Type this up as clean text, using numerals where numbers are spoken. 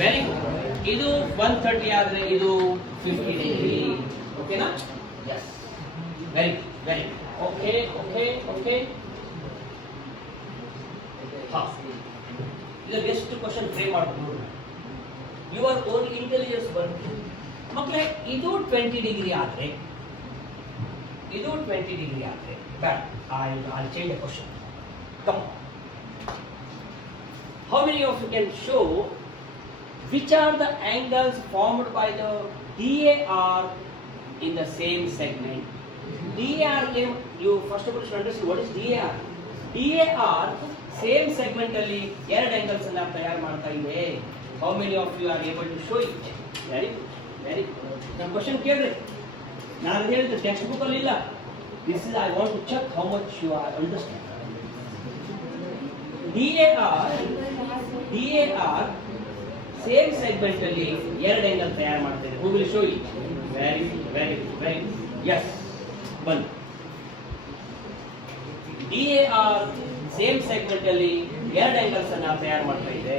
Very good. ಇದು 130 ಆದ್ರೆ ಇದು 50 ಡಿಗ್ರಿ. ಓಕೆನಾ? Yes. Very very okay okay okay. ಹಾ, ಈಗ ಎಷ್ಟು ಕ್ವಶನ್ ಫ್ರೇಮ್ ಮಾಡ್ಬೋದು. ಯುವರ್ ಓನ್ ಇಂಟೆಲಿಜೆನ್ಸ್ ಬಂತು ಮಕ್ಕಳೇ. ಇದು 20 ಡಿಗ್ರಿ ಆದ್ರೆ ಬ್ಯಾಡ್. I'll change the question. Come on. How many of you can show which are the angles formed by the DAR in the same segment? DAR came, you first of all should understand what is DAR. DAR same segment ಅಲ್ಲಿ ಎರಡು angles ಅನ್ನು ತಯಾರು ಮಾಡ್ತಾ ಇದೆ. How many of you are able to show it? Very good, very good. ನಾನು question ಕೇಳಿದ್ರೆ ನಾನು ಹೇಳಿದ ಟೆಕ್ಸ್ಟ್ ಬುಕ್ ಅಲ್ಲಿ ಇಲ್ಲ. This is I want to check how much you are understand. DAR same segment ಅಲ್ಲಿ ಎರಡು ಆಂಗಲ್ ತಯಾರು ಮಾಡ್ತಾರೆ. Who will show it? Very very very yes. ಬನ್ನಿ. DAR ಸೇಮ್ ಸೆಗ್ಮೆಂಟ್ ಅಲ್ಲಿ ಎರಡು ಆಂಗಲ್ಸ್ ಅನ್ನ ತಯಾರು ಮಾಡ್ತಾ ಇದೆ.